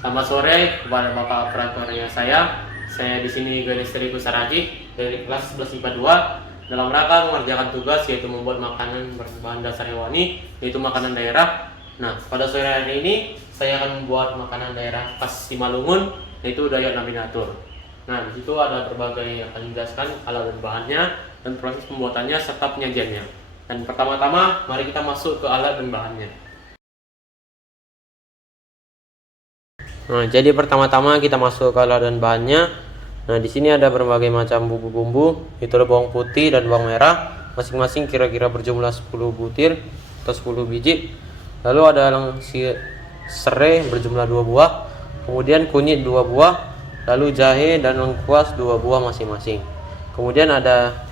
Selamat sore kepada Bapak Operatornya saya di sini Ganes Teriku Saragi dari kelas 11 IPA 2 dalam rangka mengerjakan tugas yaitu membuat makanan berbahan dasar hewani yaitu makanan daerah. Nah, pada sore hari ini saya akan membuat makanan daerah khas Simalungun yaitu Dayak Nabinatur. Nah, di situ ada berbagai yang akan dijelaskan alat dan bahannya dan proses pembuatannya serta penyajiannya. Dan pertama-tama mari kita masuk ke alat dan bahannya. Nah, jadi pertama-tama kita masuk ke alat dan bahannya. Nah, di sini ada berbagai macam bumbu-bumbu, itu ada bawang putih dan bawang merah, masing-masing kira-kira berjumlah 10 butir atau 10 biji. Lalu ada serai berjumlah 2 buah, kemudian kunyit 2 buah, lalu jahe dan lengkuas 2 buah masing-masing. Kemudian ada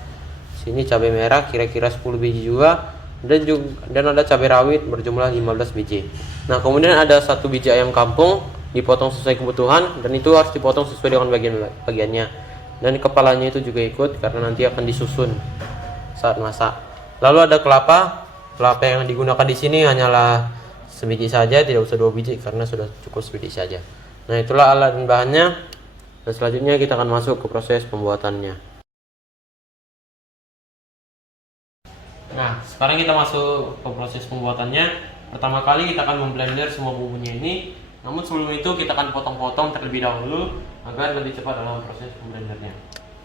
sini cabai merah kira-kira 10 biji juga, dan ada cabai rawit berjumlah 15 biji. Nah, kemudian ada 1 biji ayam kampung dipotong sesuai kebutuhan, dan itu harus dipotong sesuai dengan bagiannya, dan kepalanya itu juga ikut karena nanti akan disusun saat masak. Lalu ada kelapa yang digunakan di sini hanyalah sebiji saja, tidak usah 2 biji karena sudah cukup sebiji saja. Nah, itulah alat dan bahannya, dan selanjutnya kita akan masuk ke proses pembuatannya. Nah, sekarang kita masuk ke proses pembuatannya. Pertama kali kita akan memblender semua bumbunya ini. Namun sebelum itu kita akan potong-potong terlebih dahulu agar lebih cepat dalam proses memblendernya.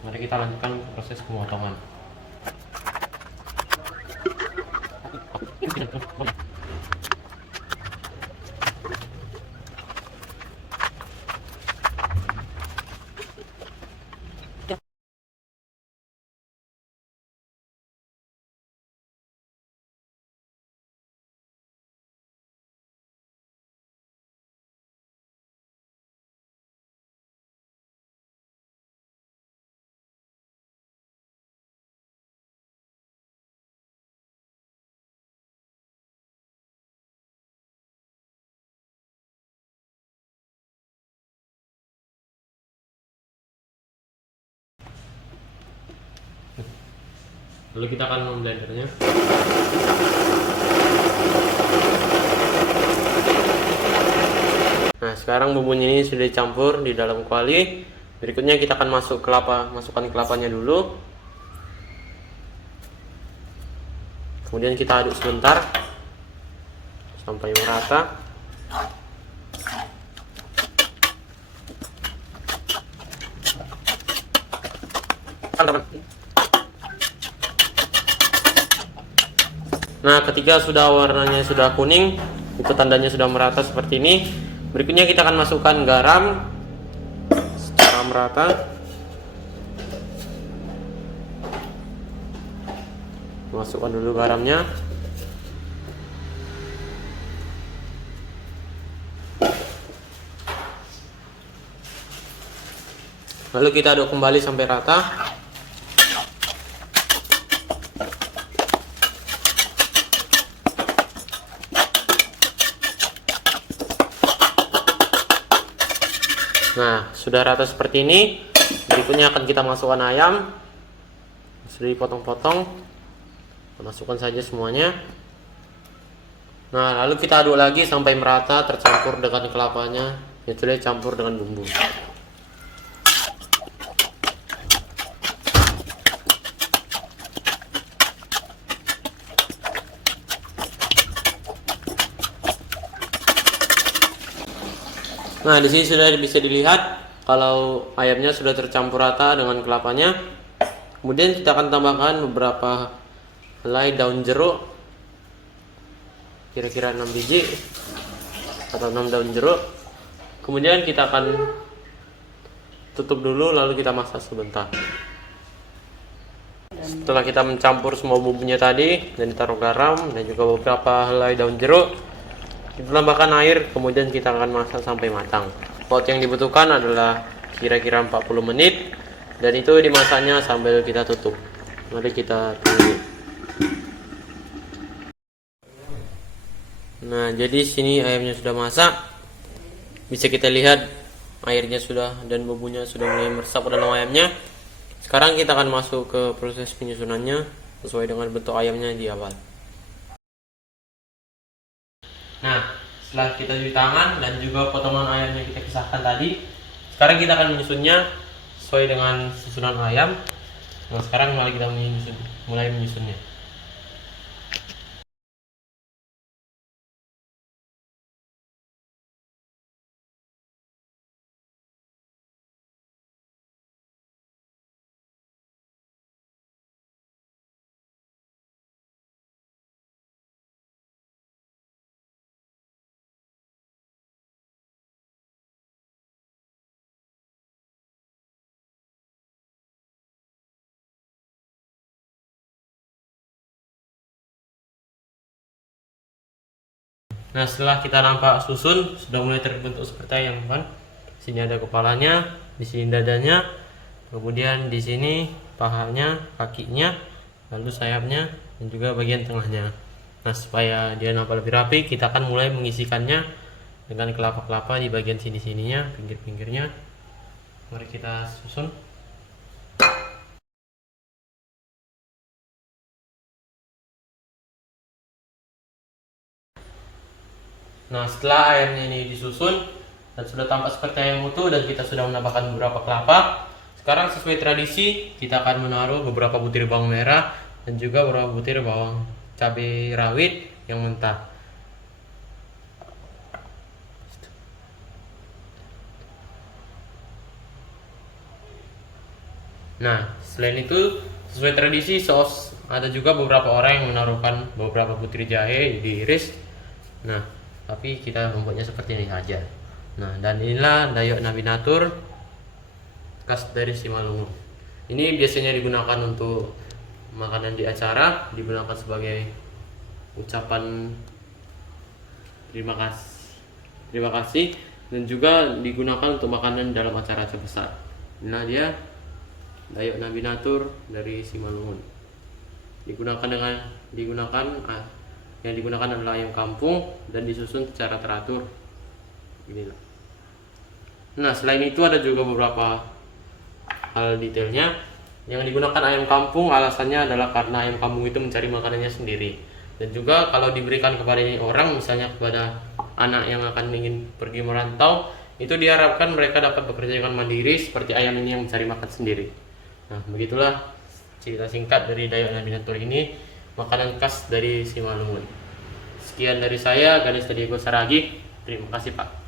Mari kita lanjutkan proses pemotongan. Lalu kita akan memblendernya. Nah, sekarang bumbunya ini sudah dicampur di dalam kuali. Berikutnya kita akan masukkan kelapanya dulu. Kemudian kita aduk sebentar sampai merata. Nah, ketika warnanya sudah kuning, itu tandanya sudah merata seperti ini. Berikutnya kita akan masukkan garam secara merata. Masukkan dulu garamnya. Lalu kita aduk kembali sampai rata. Nah, sudah rata seperti ini. Berikutnya akan kita masukkan ayam. Sudah dipotong-potong. Masukkan saja semuanya. Nah, lalu kita aduk lagi sampai merata tercampur dengan kelapanya. Ya, sudah dicampur dengan bumbu. Nah, di sini sudah bisa dilihat kalau ayamnya sudah tercampur rata dengan kelapanya. Kemudian kita akan tambahkan beberapa helai daun jeruk, kira-kira 6 biji atau 6 daun jeruk. Kemudian kita akan tutup dulu, lalu kita masak sebentar. Setelah kita mencampur semua bumbunya tadi dan ditaruh garam dan juga beberapa helai daun jeruk, kita tambahkan air, kemudian kita akan masak sampai matang. Waktu yang dibutuhkan adalah kira-kira 40 menit, dan itu dimasaknya sambil kita tutup. Mari kita tunggu. Nah, jadi sini ayamnya sudah masak. Bisa kita lihat airnya sudah dan bumbunya sudah mulai meresap ke dalam ayamnya. Sekarang kita akan masuk ke proses penyusunannya sesuai dengan bentuk ayamnya di awal. Nah, setelah kita cuci tangan dan juga potongan ayamnya kita pisahkan tadi, sekarang kita akan menyusunnya sesuai dengan susunan ayam. Nah, sekarang mulai kita menyusunnya. Nah, setelah kita nampak susun sudah mulai terbentuk seperti ayam kan. Sini ada kepalanya, di sini dadanya, kemudian di sini pahanya, kakinya, lalu sayapnya dan juga bagian tengahnya. Nah, supaya dia nampak lebih rapi, kita akan mulai mengisikannya dengan kelapa-kelapa di bagian sini-sininya, pinggir-pinggirnya. Mari kita susun. Nah, setelah ayamnya ini disusun dan sudah tampak seperti ayam utuh dan kita sudah menambahkan beberapa kelapa, sekarang sesuai tradisi kita akan menaruh beberapa butir bawang merah dan juga beberapa butir bawang cabai rawit yang mentah. Nah, selain itu sesuai tradisi saus ada juga beberapa orang yang menaruhkan beberapa butir jahe diiris. Nah, tapi kita membuatnya seperti ini saja. Nah, dan inilah Dayo Nabinatur khas dari Simalungun. Ini biasanya digunakan untuk makanan di acara, digunakan sebagai ucapan terima kasih dan juga digunakan untuk makanan dalam acara-acara besar. Nah, dia Dayo Nabinatur dari Simalungun. Yang digunakan adalah ayam kampung dan disusun secara teratur. Inilah. Nah, selain itu ada juga beberapa hal detailnya. Yang digunakan ayam kampung alasannya adalah karena ayam kampung itu mencari makanannya sendiri. Dan juga kalau diberikan kepada orang, misalnya kepada anak yang akan ingin pergi merantau, itu diharapkan mereka dapat bekerja dengan mandiri seperti ayam ini yang mencari makan sendiri. Nah, begitulah cerita singkat dari Dayo Nabinatur ini, makanan khas dari Simalungun. Sekian dari saya, Ganes Tadiego Saragi. Terima kasih, Pak.